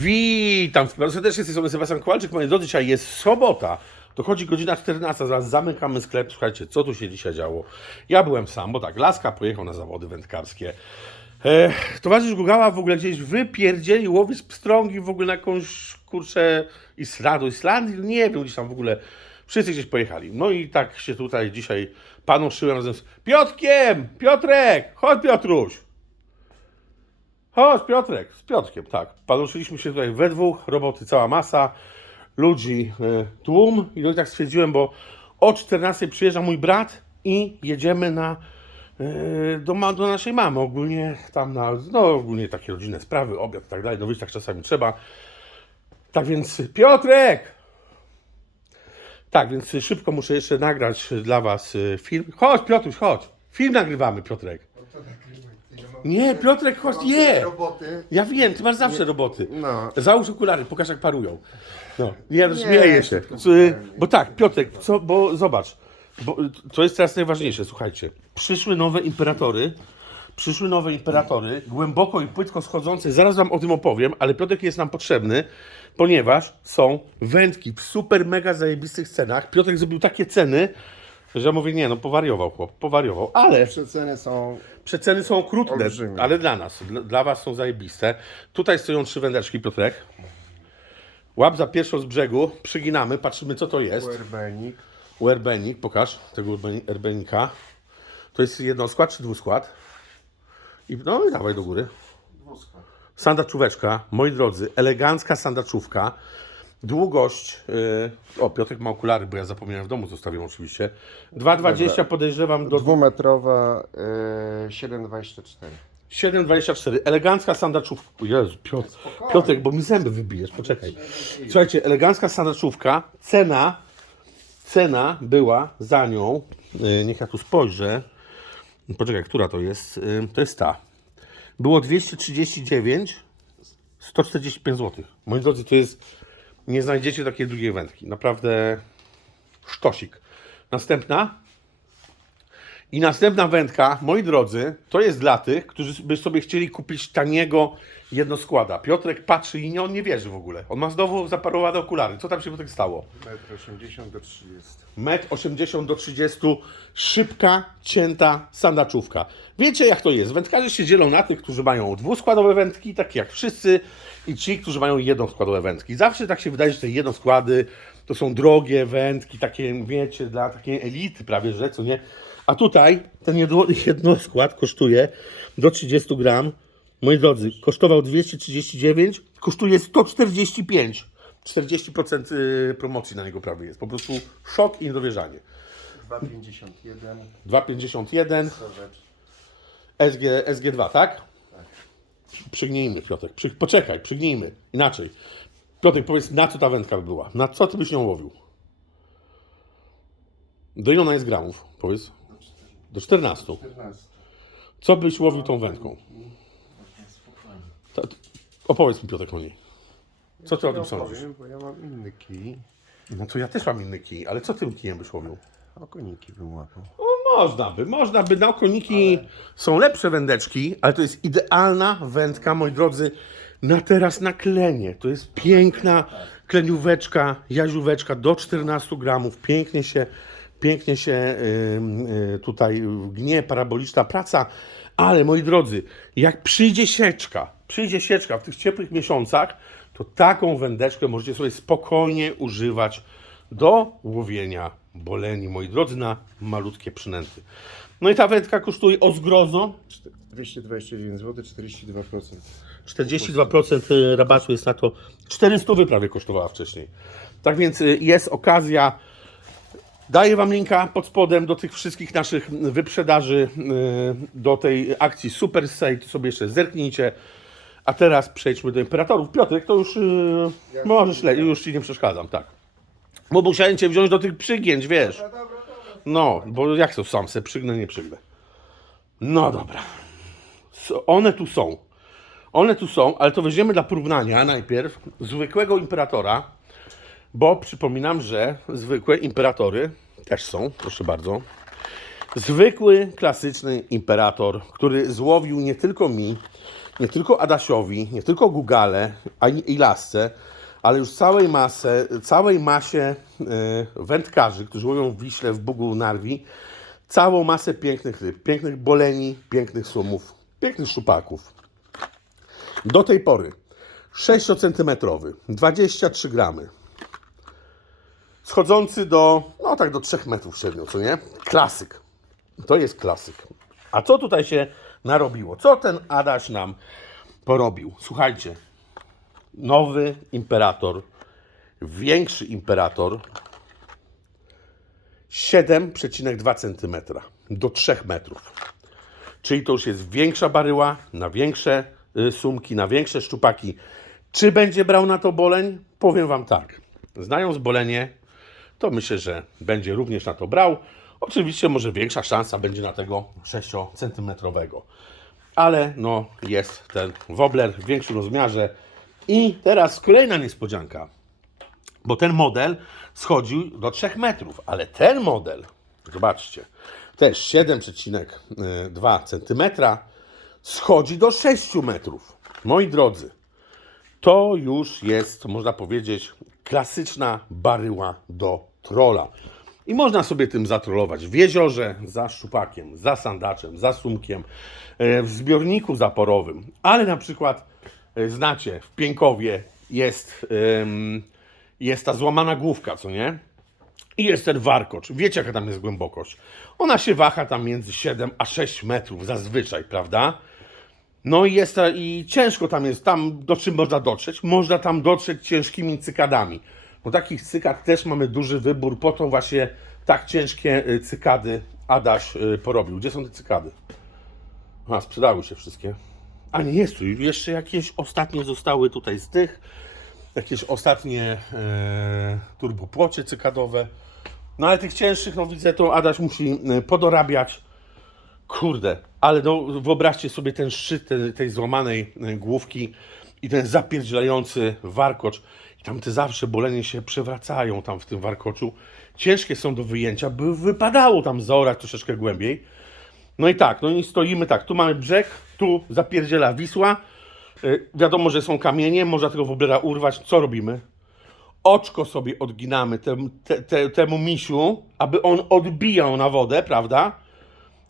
Witam serdecznie, z tej strony Sebastian Kowalczyk. Moi drodzy, dzisiaj jest sobota. Dochodzi godzina 14, zaraz zamykamy sklep. Słuchajcie, co tu się dzisiaj działo? Ja byłem sam, bo tak, Laska pojechał na zawody wędkarskie. E, towarzysz Gugała w ogóle gdzieś wypierdzieli łowić pstrągi w ogóle na jakąś, kurczę, Islandu, Islandii, nie wiem, gdzieś tam w ogóle. Wszyscy gdzieś pojechali. No i tak się tutaj dzisiaj panoszyłem razem z Piotkiem! Piotrek! Chodź Piotruś! Chodź, Piotrek, z Piotrkiem, tak. Panoszyliśmy się tutaj we dwóch, roboty cała masa, ludzi e, tłum. I tak stwierdziłem, bo o 14 przyjeżdża mój brat i jedziemy na, e, do, do naszej mamy. Ogólnie tam na, no ogólnie takie rodzinne sprawy, obiad i tak dalej. No wiesz, tak czasami trzeba. Tak więc Piotrek! Tak, więc szybko muszę jeszcze nagrać dla Was e, film. Chodź, Piotruś, chodź. Film nagrywamy, Piotrek. Nie, Piotrek, chodź, nie! roboty. Ja wiem, ty masz zawsze roboty. No. Załóż okulary, pokaż jak parują. No, ja Nie, śmieję się. Co, Bo tak, Piotrek, co, bo zobacz, bo to jest teraz najważniejsze, słuchajcie. Przyszły nowe imperatory, przyszły nowe imperatory, głęboko i płytko schodzące, zaraz wam o tym opowiem, ale Piotrek jest nam potrzebny, ponieważ są wędki w super mega zajebistych cenach. Piotrek zrobił takie ceny, że ja mówię, nie no, powariował chłop, powariował, ale Przeceny są. Przeceny są okrutne, Olbrzymie. ale dla nas, dla, dla Was są zajebiste. Tutaj stoją trzy wędeczki, Piotrek. Łap za pierwszą z brzegu, przyginamy, patrzymy co to jest. Werbenik. Uerbenik, pokaż tego urbe- erbenika. To jest jednoskład czy dwuskład? I, no i dawaj do góry. Sandaczóweczka, moi drodzy, elegancka sandaczówka. Długość, yy, o Piotrek ma okulary, bo ja zapomniałem w domu, zostawiłem oczywiście. 2,20 podejrzewam do Dwumetrowa yy, 7,24. 7,24. Elegancka sandaczówka. Jezu, Piotr, Piotrek, bo mi zęby wybijesz, poczekaj. Słuchajcie, elegancka sandaczówka. Cena, cena była za nią, yy, niech ja tu spojrzę. Poczekaj, która to jest? Yy, To jest ta. Było 239, 145 zł. Moi drodzy, to jest, nie znajdziecie takiej drugiej wędki. Naprawdę sztosik. Następna, i następna wędka, moi drodzy, to jest dla tych, którzy by sobie chcieli kupić taniego jednoskłada. Piotrek patrzy i nie, on nie wierzy w ogóle. On ma znowu zaparowane okulary. Co tam się Piotrek stało? 1,80 do 30. 1,80 m do 30 szybka, cięta sandaczówka. Wiecie jak to jest? Wędkarze się dzielą na tych, którzy mają dwuskładowe wędki, takie jak wszyscy, i ci, którzy mają jednoskładowe wędki. Zawsze tak się wydaje, że te jednoskłady to są drogie wędki, takie wiecie, dla takiej elity prawie, że co nie? A tutaj ten jedno, jednoskład kosztuje do 30 gram. Moi drodzy, kosztował 239, kosztuje 145. 40% y, promocji na niego prawie jest. Po prostu szok i niedowierzanie. 2,51. 2,51 To rzecz. SG, SG2, tak? Przygnijmy, Piotrek. Przy, poczekaj, przygnijmy. Inaczej. Piotrek, powiedz, na co ta wędka by była? Na co ty byś ją łowił? Do ile ona jest gramów? Powiedz. Do 14. 14. Co byś łowił tą wędką? To, opowiedz mi, Piotrek, o niej. Co ty o tym sądzisz? Powiem, bo ja mam inny kij. No to ja też mam inny kij, ale co tym kijem byś łowił? Okoniki bym łapał. No, można by, można by. Na okoniki są lepsze wędeczki, ale to jest idealna wędka, moi drodzy, na teraz na klenie. To jest piękna klenióweczka, jazióweczka do 14 gramów. Pięknie się, pięknie się ym, y, tutaj gnie, paraboliczna praca. Ale moi drodzy, jak przyjdzie sieczka, przyjdzie sieczka w tych ciepłych miesiącach, to taką wędeczkę możecie sobie spokojnie używać do łowienia boleni, moi drodzy, na malutkie przynęty. No i ta wędka kosztuje o zgrozo 229 zł, 42%. 42% y, rabatu jest na to. 400 prawie kosztowała wcześniej. Tak więc y, jest okazja. Daję Wam linka pod spodem do tych wszystkich naszych wyprzedaży, y, do tej akcji Super Sale. To sobie jeszcze zerknijcie. A teraz przejdźmy do imperatorów. Piotrek, to już y, możesz, le- już Ci nie przeszkadzam, tak. Bo musiałem Cię wziąć do tych przygięć, wiesz. No, bo jak to sam se przygnę, nie przygnę. No dobra. One tu są. One tu są, ale to weźmiemy dla porównania najpierw zwykłego imperatora, bo przypominam, że zwykłe imperatory też są, proszę bardzo. Zwykły, klasyczny imperator, który złowił nie tylko mi, nie tylko Adasiowi, nie tylko Gugale i Lasce, ale już całej masę, całej masie e, wędkarzy, którzy łowią w Wiśle, w Bugu, Narwi, całą masę pięknych ryb, pięknych boleni, pięknych sumów, pięknych szczupaków. Do tej pory 6 cm, 23 gramy. Schodzący do, no tak do 3 metrów średnio, co nie? Klasyk. To jest klasyk. A co tutaj się narobiło? Co ten Adaś nam porobił? Słuchajcie, nowy imperator, większy imperator, 7,2 cm do 3 metrów. Czyli to już jest większa baryła, na większe y, sumki, na większe szczupaki. Czy będzie brał na to boleń? Powiem Wam tak. Znając bolenie, to myślę, że będzie również na to brał. Oczywiście może większa szansa będzie na tego 6 cm. Ale no jest ten wobbler w większym rozmiarze. I teraz kolejna niespodzianka. Bo ten model schodził do 3 metrów, ale ten model, zobaczcie, też 7,2 cm schodzi do 6 metrów. Moi drodzy, to już jest, można powiedzieć, klasyczna baryła do trola. I można sobie tym zatrolować w jeziorze, za szczupakiem, za sandaczem, za sumkiem, e, w zbiorniku zaporowym. Ale na przykład e, znacie, w Piękowie jest, jest ta złamana główka, co nie? I jest ten warkocz. Wiecie, jaka tam jest głębokość. Ona się waha tam między 7 a 6 metrów zazwyczaj, prawda? No i jest i ciężko tam jest, tam do czym można dotrzeć? Można tam dotrzeć ciężkimi cykadami. Bo takich cykad też mamy duży wybór, po to właśnie tak ciężkie y, cykady Adaś y, porobił. Gdzie są te cykady? A, sprzedały się wszystkie. A nie jest tu, jeszcze jakieś ostatnie zostały tutaj z tych. Jakieś ostatnie e, turbopłocie cykadowe. No ale tych cięższych, no widzę, to Adaś musi e, podorabiać. Kurde, ale no, wyobraźcie sobie ten szczyt tej, tej złamanej e, główki i ten zapierdzielający warkocz. I tam te zawsze bolenie się przewracają tam w tym warkoczu. Ciężkie są do wyjęcia, by wypadało tam zaorać troszeczkę głębiej. No i tak, no i stoimy tak, tu mamy brzeg, tu zapierdziela Wisła. Y, wiadomo, że są kamienie, można tego woblera urwać. Co robimy? Oczko sobie odginamy tem, te, te, temu misiu, aby on odbijał na wodę, prawda?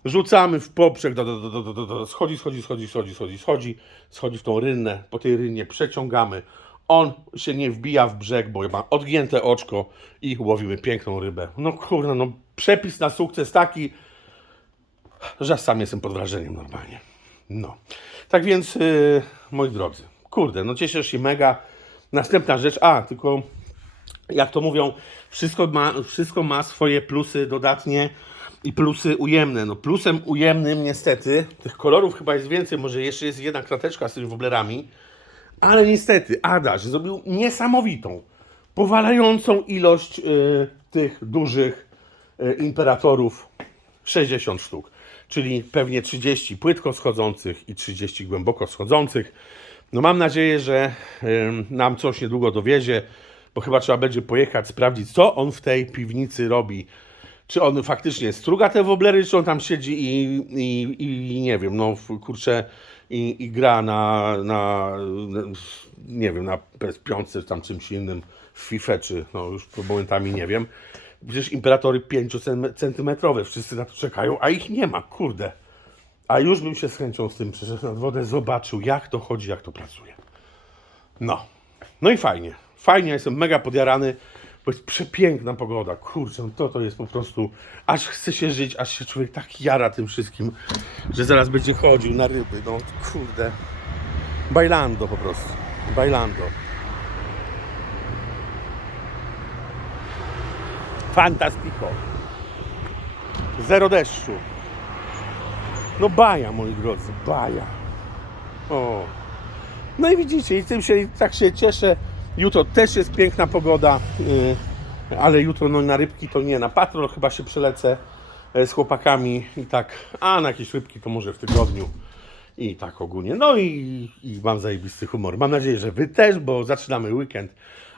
Rzucamy w poprzek, do, do, do, do, do, schodzi, schodzi, schodzi, schodzi, schodzi, schodzi, schodzi w tą rynnę, po tej rynnie przeciągamy. On się nie wbija w brzeg, bo ma odgięte oczko i łowimy piękną rybę. No kurna, no przepis na sukces taki, że sam jestem pod wrażeniem normalnie. No. Tak więc, yy, moi drodzy, kurde, no cieszę się mega. Następna rzecz, a tylko jak to mówią, wszystko ma, wszystko ma swoje plusy dodatnie i plusy ujemne. No plusem ujemnym niestety, tych kolorów chyba jest więcej, może jeszcze jest jedna krateczka z tymi woblerami, ale niestety Adaś zrobił niesamowitą, powalającą ilość y, tych dużych y, imperatorów 60 sztuk, czyli pewnie 30 płytko schodzących i 30 głęboko schodzących. No mam nadzieję, że ym, nam coś niedługo dowiezie, bo chyba trzeba będzie pojechać, sprawdzić, co on w tej piwnicy robi. Czy on faktycznie struga te woblery, czy on tam siedzi i, i, i nie wiem, no kurczę, i, i gra na, na, na, nie wiem, na PS5 czy tam czymś innym, w FIFA, czy no już momentami nie wiem. Przecież imperatory 5-centymetrowe, wszyscy na to czekają, a ich nie ma, kurde. A już bym się z chęcią z tym przeszedł nad wodę, zobaczył jak to chodzi, jak to pracuje. No. No i fajnie. Fajnie, jestem mega podjarany, bo jest przepiękna pogoda. Kurczę, no to to jest po prostu, aż chce się żyć, aż się człowiek tak jara tym wszystkim, że zaraz będzie chodził na ryby. No kurde. Bailando po prostu. Bailando. Fantastico. Zero deszczu. No baja, moi drodzy, baja. O. No i widzicie, i tym się tak się cieszę. Jutro też jest piękna pogoda, yy, ale jutro no, na rybki to nie, na patrol chyba się przelecę e, z chłopakami i tak, a na jakieś rybki to może w tygodniu i tak ogólnie. No i, i mam zajebisty humor. Mam nadzieję, że Wy też, bo zaczynamy weekend.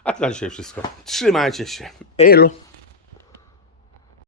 A to na dzisiaj wszystko. Trzymajcie się. Elo.